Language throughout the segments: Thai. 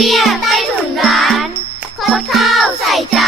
เบี้ยใต้ถุนร้านคดข้าวใส่จ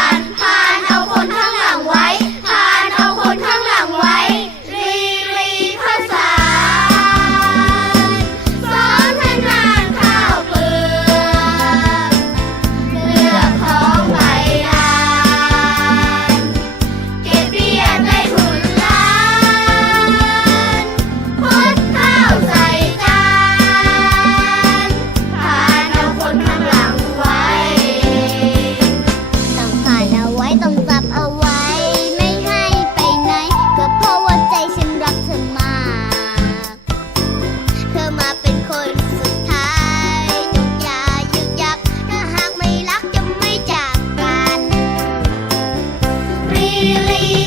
าน รี